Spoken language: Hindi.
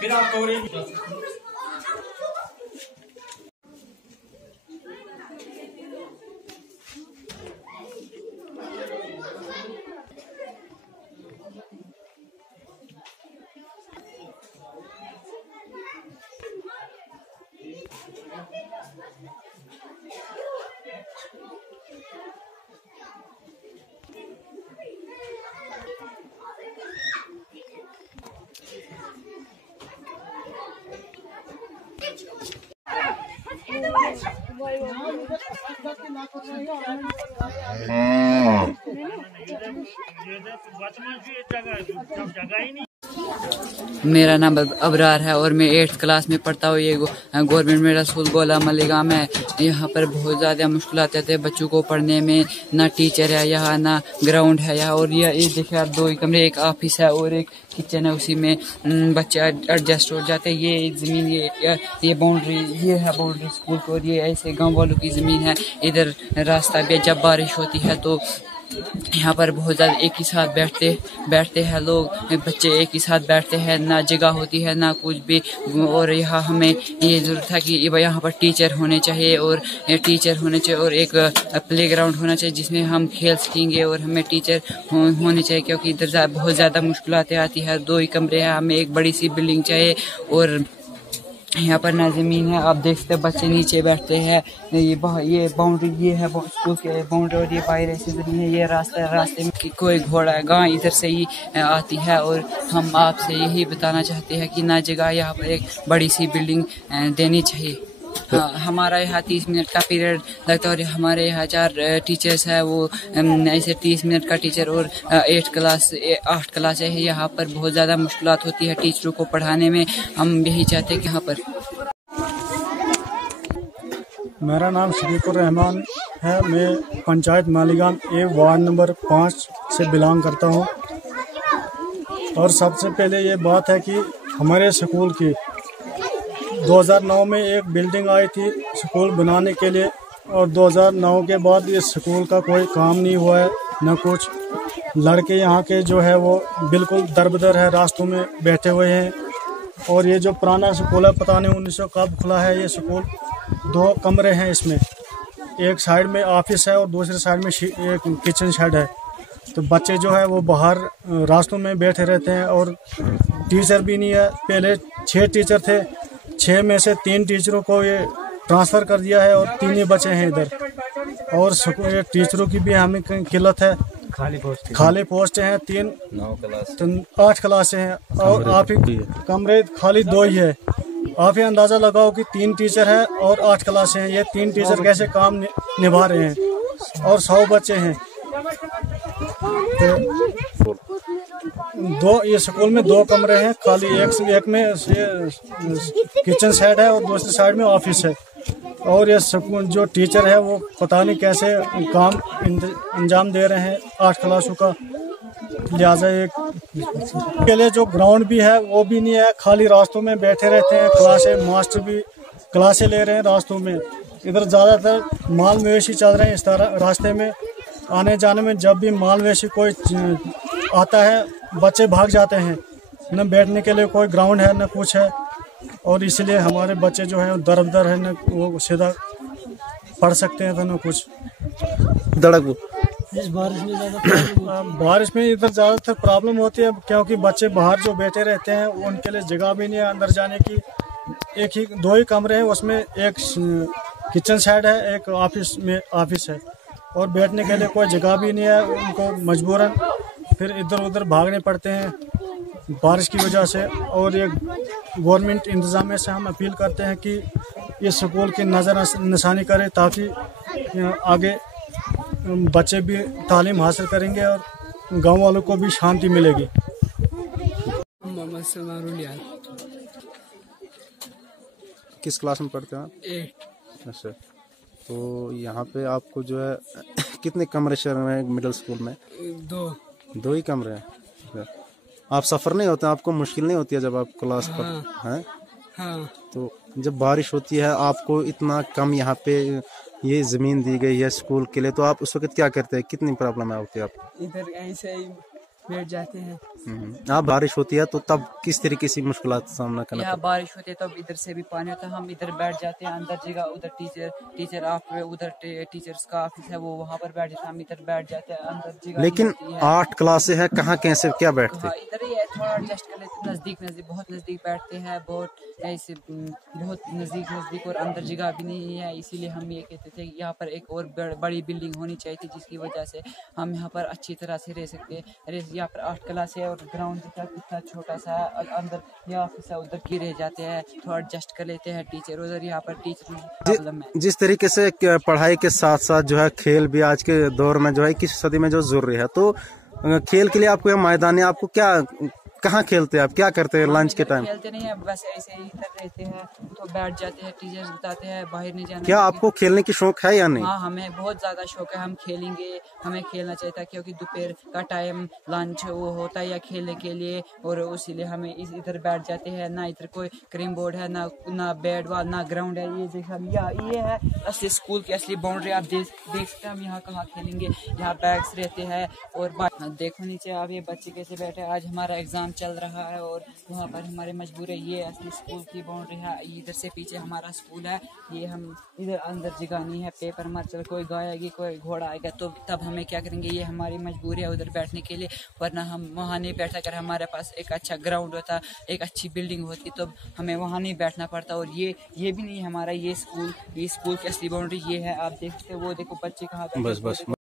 फिर आप कवरेज मेरा नाम अबरार है और मैं 8th क्लास में पढ़ता हूँ। ये गवर्नमेंट मिडिल स्कूल गोला मलिगा में। यहाँ पर बहुत ज़्यादा मुश्किल आते थे बच्चों को पढ़ने में। ना टीचर है यहाँ, ना ग्राउंड है यहाँ। और ये देखिए आप, 2 कमरे, एक ऑफिस है और एक किचन है। उसी में बच्चे एडजस्ट हो जाते हैं। ये ज़मीन, ये बाउंड्री, ये है बाउंड्री स्कूल को। और ये ऐसे गाँव वालों की ज़मीन है। इधर रास्ता भी, जब बारिश होती है तो यहाँ पर बहुत ज़्यादा एक ही साथ बैठते हैं लोग, बच्चे एक ही साथ बैठते हैं। ना जगह होती है ना कुछ भी। और यहाँ हमें ये ज़रूरत है कि यहाँ पर टीचर होने चाहिए और एक प्लेग्राउंड होना चाहिए जिसमें हम खेल सकेंगे। और हमें टीचर होने चाहिए क्योंकि इधर बहुत ज़्यादा मुश्किलातें आती है। 2 ही कमरे हैं, हमें एक बड़ी सी बिल्डिंग चाहिए। और यहाँ पर ना ज़मीन है, आप देख सकते हैं बच्चे नीचे बैठते हैं। ये बाउंड्री, ये है स्कूल के बाउंड्री। और ये बाहर ऐसी ज़मीन है। ये रास्ते में कोई घोड़ा है, गाय इधर से ही आती है। और हम आपसे यही बताना चाहते हैं कि ना जगह यहाँ पर एक बड़ी सी बिल्डिंग देनी चाहिए। हाँ, हमारा यहाँ 30 मिनट का पीरियड लगता है और हमारे यहाँ 4 टीचर्स है। वो ऐसे 30 मिनट का टीचर। और 8 क्लास है। यहाँ पर बहुत ज़्यादा मुश्किलात होती है टीचरों को पढ़ाने में। हम यही चाहते हैं कि यहाँ पर। मेरा नाम शरीफुर रहमान है। मैं पंचायत मालीगाम ए वार्ड नंबर 5 से बिलोंग करता हूँ। और सबसे पहले ये बात है कि हमारे स्कूल की 2009 में एक बिल्डिंग आई थी स्कूल बनाने के लिए। और 2009 के बाद इस स्कूल का कोई काम नहीं हुआ है, न कुछ। लड़के यहाँ के जो है वो बिल्कुल दरबदर है, रास्तों में बैठे हुए हैं। और ये जो पुराना स्कूल है, पता नहीं 1900 कब खुला है ये स्कूल। 2 कमरे हैं इसमें, एक साइड में ऑफिस है और दूसरे साइड में एक किचन शेड है। तो बच्चे जो है वो बाहर रास्तों में बैठे रहते हैं। और टीचर भी नहीं है। पहले 6 टीचर थे, 6 में से 3 टीचरों को ये ट्रांसफ़र कर दिया है और 3 ही बचे हैं इधर। और टीचरों की भी हमें किल्लत है, खाली पोस्ट हैं 3, 8 क्लासें हैं। और आप ही कमरे खाली 2 ही है। आप ही अंदाज़ा लगाओ कि 3 टीचर हैं और 8 क्लासें हैं। ये 3 टीचर कैसे काम निभा रहे हैं। और 100 बच्चे हैं। तो ये स्कूल में 2 कमरे हैं खाली। एक में किचन साइड है और दूसरी साइड में ऑफिस है। और ये जो टीचर है वो पता नहीं कैसे काम अंजाम दे रहे हैं 8 क्लासों का। लिहाजा एक के लिए जो ग्राउंड भी है वो भी नहीं है, खाली रास्तों में बैठे रहते हैं। क्लासें, मास्टर भी क्लासें ले रहे हैं रास्तों में। इधर ज़्यादातर माल मवेशी चल रहे हैं इस तरह रास्ते में। आने जाने में जब भी माल मवेशी कोई आता है, बच्चे भाग जाते हैं। न बैठने के लिए कोई ग्राउंड है न कुछ है। और इसलिए हमारे बच्चे जो हैं दर-बदर है, न वो सीधा पढ़ सकते हैं तो ना कुछ। धड़क इस बारिश में इधर ज़्यादातर प्रॉब्लम होती है क्योंकि बच्चे बाहर जो बैठे रहते हैं उनके लिए जगह भी नहीं है अंदर जाने की। दो ही कमरे हैं, उसमें एक किचन साइड है, एक ऑफिस है और बैठने के लिए कोई जगह भी नहीं है। उनको मजबूरन फिर इधर उधर भागने पड़ते हैं बारिश की वजह से। और ये गवर्नमेंट इंतज़ामिया से हम अपील करते हैं कि ये स्कूल की नज़र निशानी करे ताकि आगे बच्चे भी तालीम हासिल करेंगे और गांव वालों को भी शांति मिलेगी। मोहम्मद सलमान। किस क्लास में पढ़ते हैं आप? 8। अच्छा, तो यहाँ पे आपको जो है कितने कमरे शहर में मिडिल स्कूल में? 2 ही कमरे हैं। आप सफ़र नहीं होते, आपको मुश्किल नहीं होती है जब आप क्लास पर हैं? हाँ। तो जब बारिश होती है, आपको इतना कम यहाँ पे ये ज़मीन दी गई है स्कूल के लिए, तो आप उस वक्त क्या करते हैं? कितनी प्रॉब्लम होती है आपको? इधर ऐसे ही बैठ जाते हैं। आप बारिश होती है तो तब किस तरीके से मुश्किलात का सामना करना? यहाँ बारिश होती है तब इधर से भी पानी होता है, हम इधर बैठ जाते हैं अंदर जगह, उधर टीचर उधर टीचर्स का ऑफिस है वो वहाँ पर बैठ जाते हैं, हम इधर बैठ जाते हैं अंदर जगह। लेकिन 8 क्लासें हैं, कहाँ कैसे क्या बैठते? इधर ही है, थोड़ा एडजस्ट कर लेते, नजदीक बहुत नजदीक बैठते हैं, बहुत ऐसे बहुत नजदीक और अंदर जगह भी नहीं है। इसीलिए हम ये कहते थे यहाँ पर एक और बड़ी बिल्डिंग होनी चाहिए थी जिसकी वजह से हम यहाँ पर अच्छी तरह से रह सकते। यहाँ पर 8 क्लास है और ग्राउंड कितना छोटा सा है, अंदर यहाँ ऑफिस है उधर की रह जाते हैं, थोड़ा एडजस्ट कर लेते हैं टीचर उधर। यहाँ पर टीचर प्रॉब्लम है। जिस तरीके से पढ़ाई के साथ साथ जो है खेल भी आज के दौर में जो है 21वीं सदी में जो जरूरी है, तो खेल के लिए आपको यह मैदान है, आपको क्या कहाँ खेलते हैं आप, क्या करते हैं लंच के टाइम? खेलते नहीं है, बस ऐसे ही इधर रहते हैं, तो बैठ जाते हैं, टीचर्स बताते हैं बाहर नहीं जाना। क्या आपको खेलने की शौक है या नहीं? हाँ, हमें बहुत ज़्यादा शौक है, हम खेलेंगे, हमें खेलना चाहिए था क्योंकि दोपहर का टाइम लंच वो होता है या खेलने के लिए, और इसीलिए हमें इधर बैठ जाते हैं। ना इधर कोई क्रीम बोर्ड है, ना बैट बॉल, ना ग्राउंड है। ये है असली स्कूल की असली बाउंड्री। आप देख सकते हैं हम यहाँ कहाँ खेलेंगे, यहाँ बैग्स रहते हैं। और देखो नीचे आप ये बच्चे कैसे बैठे, आज हमारा एग्जाम चल रहा है और वहाँ पर हमारे मजबूर है। ये असली स्कूल की बाउंड्री है, इधर से पीछे हमारा स्कूल है, ये हम इधर अंदर जगह नहीं है, पेपर मर चल कोई गाय आएगी कोई घोड़ा आएगा तो तब हमें क्या करेंगे, ये हमारी मजबूरी है उधर बैठने के लिए, वरना हम वहाँ नहीं बैठा कर हमारे पास एक अच्छा ग्राउंड होता, एक अच्छी बिल्डिंग होती तो हमें वहाँ नहीं बैठना पड़ता। और ये भी नहीं हमारा, ये स्कूल की असली बाउंड्री ये है। आप देख सकते वो देखो बच्चे कहाँ।